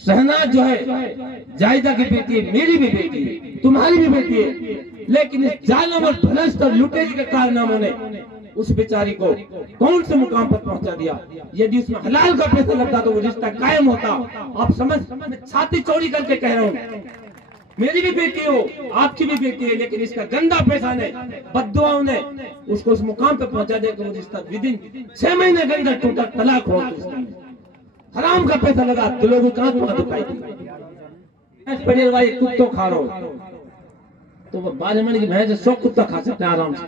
शहनाज जो है जायदा की बेटी है, मेरी भी बेटी है, तुम्हारी भी बेटी है, लेकिन इस जालिम और भ्रष्ट और लुटेरी के कारनामों ने उस बेचारी को कौन से मुकाम पर पहुंचा दिया। यदि उसमें हलाल का पैसा लगता तो वो रिश्ता कायम होता। आप समझ, मैं छाती चौड़ी करके कह रहा हूँ, मेरी भी बेटी हो, आपकी भी बेटी है, लेकिन इसका गंदा पैसा ने, बद्दुआओं ने उसको उस मुकाम पर पहुंचा दिया कि वो रिश्ता विदिन 6 महीने के अंदर टूटा, तलाक हो। हराम का पैसा लगा तो लोगों का दुखाई पनीर भाई कुत्तो खा रहा हो तो वो 12 महीने की भैंस 100 कुत्ता खा सकते हैं आराम से,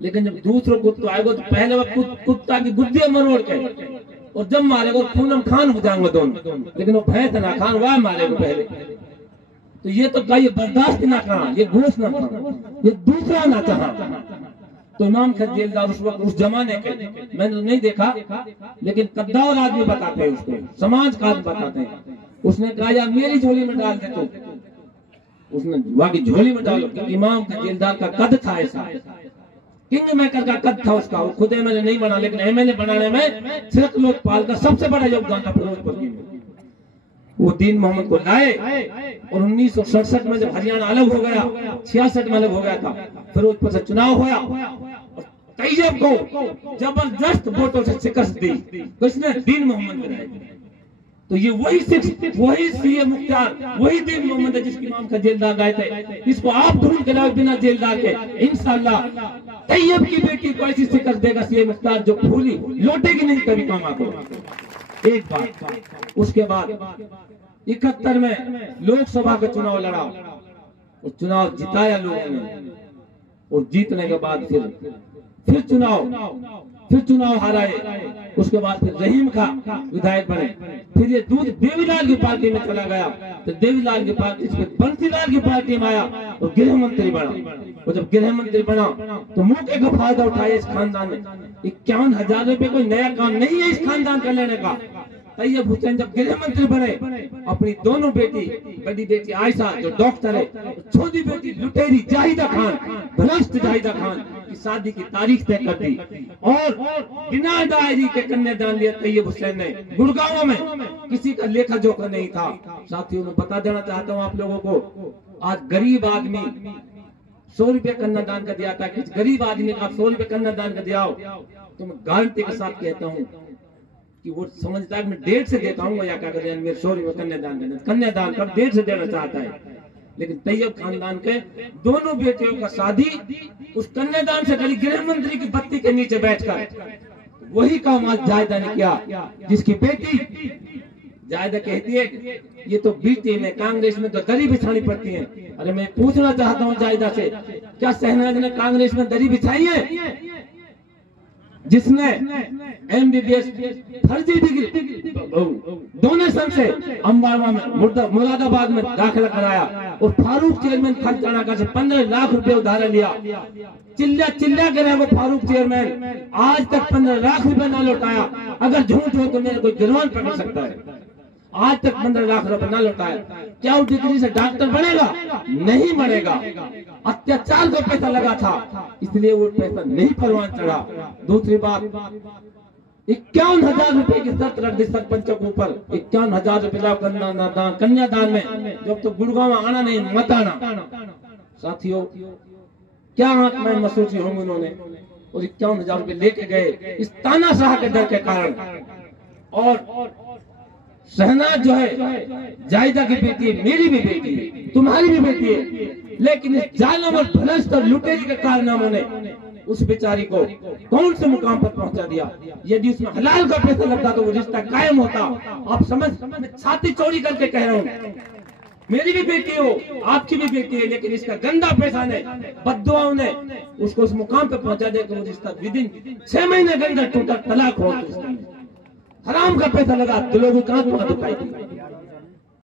लेकिन जब दूसरों कुत्ता आएगा तो पहले वो कुत्ता की गुद्दी मरोड़ के और जब मारेगा पूनम खान हो जाएंगे दोनों, लेकिन वो भैंस ना खान वह मारेगा पहले। तो ये तो ये बर्दाश्त ना कहा, ये गोश्त ना कहा, ये दूसरा ना चाहा। तो इमाम खजीलदार उस वक्त उस जमाने के, मैंने नहीं देखा लेकिन कद्दार आदमी बताते हैं उसको, समाज का आदमी बताते हैं। उसने कहा यार मेरी झोली में डाल दे, तो उसने वाकई झोली में डालो। इमाम खजीलदार का कद था ऐसा, किंग मेकर का कद था उसका। वो खुद एमएलए नहीं बना, लेकिन एमएलए बनाने में सिर्फ लोकपाल का सबसे बड़ा योगदान था फिरोजपुर की। वो दीन मोहम्मद को लाए और 1967 में जब हरियाणा अलग हो गया, 66 में अलग हो गया था, फिरोजपुर से चुनाव हुआ और तैयब को जबरदस्त वोटों से शिकस्त दी। किसने? दीन मोहम्मद ने। तो ये वही सीए मुख्तार, वही दीन मोहम्मद है जिसकी इमाम खजीलदार गए थे। इसको आप ढूंढ के लाओ बिना जेलदार के, इंशाअल्लाह तैयब की बेटी को ऐसी शिकस्त देगा सीए मुख्तार जो भूली लौटेगी नहीं कभी कामा को। एक बात, उसके बाद 71 में लोकसभा का चुनाव लड़ा और चुनाव जिताया लोगों ने, और जीतने के बाद फिर चुनाव हाराए। उसके बाद फिर रहीम खा विधायक बने, फिर ये दूध देवीलाल की पार्टी में चला गया, तो देवीलाल की पार्टी से बंसीलाल की पार्टी में आया और गृह मंत्री बना। और जब गृह मंत्री बना तो मौके का फायदा उठाया इस खानदान ने। 51,000 रुपए कोई नया काम नहीं है इस खानदान का लेने का। तैयब हुसैन जब गृह मंत्री बने, अपनी दोनों बेटी, बड़ी बेटी आयशा जो डॉक्टर है, छोटी बेटी लुटेरी जाहिदा खान, भ्रष्ट जाहिदा खान की शादी की तारीख तय कर दी और बिना डायरी के कन्यादान लिया तैयब हुसैन ने गुड़गांव में। किसी का लेखा जोखा नहीं था। साथियों, मैं बता देना चाहता हूँ आप लोगों को, आज गरीब आदमी 100 रुपया कन्यादान का दिया था, किस गरीब आदमी का आप 100 रुपया कन्यादान का दिया हो तो मैं गारंटी के साथ कहता हूँ कि वो समझता है मैं 1.5 से देता हूँ या क्या कहते हैं मेरे 100 रुपये कन्यादान कर 1.5 से देना चाहता है। लेकिन तैयब खानदान के दोनों बेटियों का शादी उस कन्यादान से करी गृह मंत्री की बत्ती के नीचे बैठकर। वही काम आज जायदा ने किया, जिसकी बेटी जायदा कहती है ये तो बीती में कांग्रेस में तो दरी बिछानी पड़ती है। अरे मैं पूछना चाहता हूँ जायदा से, क्या शहनाज ने कांग्रेस में दरी बिछाई है? जिसने MBBS फर्जी डिग्री डोनेशन से अम्बाला में मुरादाबाद में दाखिला कराया और फारूक चेयरमैन खर्च का से 15 लाख रुपए उधार लिया। चिल्ला कर वो फारूक चेयरमैन आज तक 15 लाख रुपए ना लौटाया। अगर झूठ हो तो मेरे कोई गिरवान पकड़ सकता है। आज तक 15 लाख रुपए ना लौटाया। क्या वो डिग्री से डॉक्टर बनेगा? नहीं बनेगा। अत्याचार का पैसा लगा था, इसलिए वो पैसा नहीं परवान चढ़ा। दूसरी बात, 51,000 रुपए की शर्त रख दी सरपंचों के ऊपर। 51,000 रुपए लाओ कन्यादान में, जब तो गुड़गांव आना नहीं मत आना। साथियों, क्या आंख में महसूसी होंगी उन्होंने, और 51,000 रुपए लेके गए इस तानाशाह के डर के कारण। और शहनाज जो है जायदा की बेटी है, मेरी भी बेटी है, तुम्हारी भी बेटी है, लेकिन इस जालिम और भ्रष्ट और लुटेरी के कारनामों ने उस बेचारी को कौन से मुकाम पर पहुंचा दिया। यदि उसमें हलाल का पैसा लगता तो वो रिश्ता कायम होता। आप समझ, मैं छाती चौड़ी करके कह रहा हूँ, मेरी भी बेटी हो, आपकी भी बेटी है, लेकिन इसका गंदा पैसा ने, बद्दुआओं ने उसको उस मुकाम पर पहुंचा दिया कि वो रिश्ता विदिन 6 महीने के अंदर टूटा, तलाक हो। हराम का पैसा लगा तो लोगों का दुखाई थी।